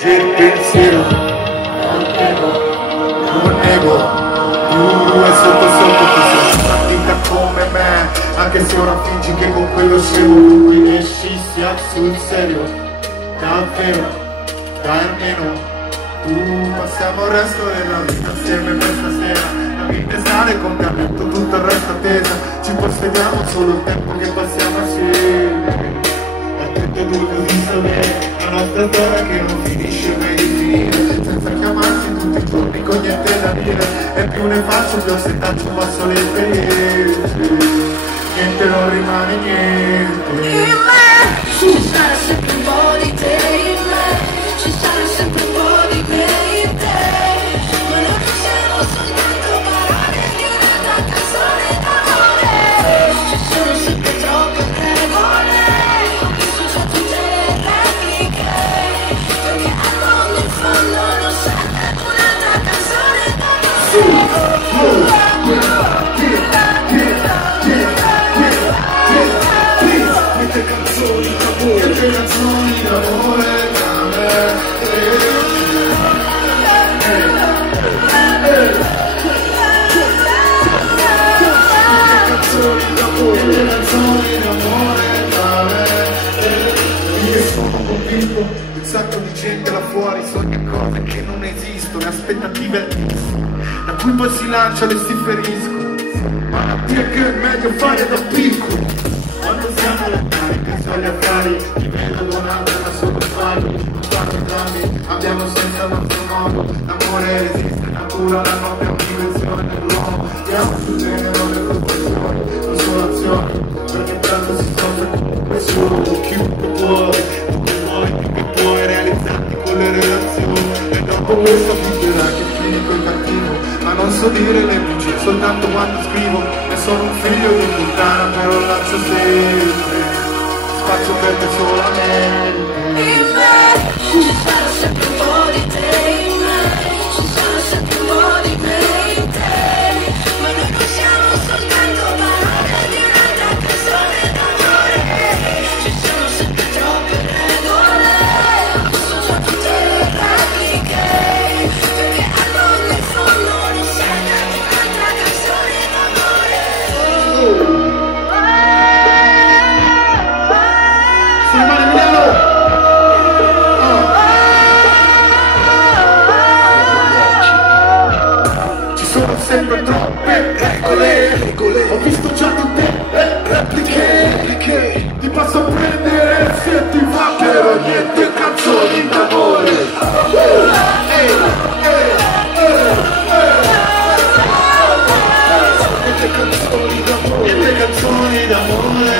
C'è il pensiero, non nego, tu è sotto tu sei una vita come me, anche se ora fingi che con quello scemo con cui esci sia sul serio, davvero, dai almeno, tu passiamo il resto della vita assieme questa sera, la vita è sale con cambiamento, tutto il resto attesa, ci possediamo solo il tempo che passiamo assieme. Tutto duro di sapere, la nostra storia che non finisce mai di finire, senza chiamarsi tutti i giorni con niente da dire, e più ne faccio più assettaccio passo le esperienze, niente non rimane niente. In me ci sarà sempre un po' di te, in me ci sarà sempre un po' di me in te, ma noi non siamo soltanto parole di un'altra canzone d'amore, ci sono sempre troppe regole. Queste canzoni d'amore io sono convinto, un sacco di gente là fuori sogna cose che non esistono, aspettative altissime, da cui poi si lanciano e si feriscono, ma la via che è meglio fare da piccolo, quando siamo lontani che sono gli affari, ti vedo buonanza da solo sbaglio, non fanno drammi, abbiamo sempre il nostro modo, l'amore resiste, natura, la notte è una dimensione dell'uomo, diamo sul genere le proporzioni, consolazioni, perché tanto si soffre comunque solo, chiunque vuoi, che puoi realizzarti con le relazioni, e dopo questo finirà che finico il cattivo, ma non so dire le bugie soltanto quando scrivo, e sono un figlio di puttana però lascio sempre spazio per te solamente. In me ci sarà sempre un po' di te, in me ci sarà sempre un po' di me in te, ma noi non siamo soltanto parole di un'altra canzone d'amore, ci sono sempre troppe regole, sono già tutte le repliche, perché al mondo in fondo non serve un'altra canzone d'amore. Ci sono sempre troppe regole, ho visto già tutte le repliche, ti passo a prendere se ti va, però niente canzoni d'amore. Niente canzoni d'amore,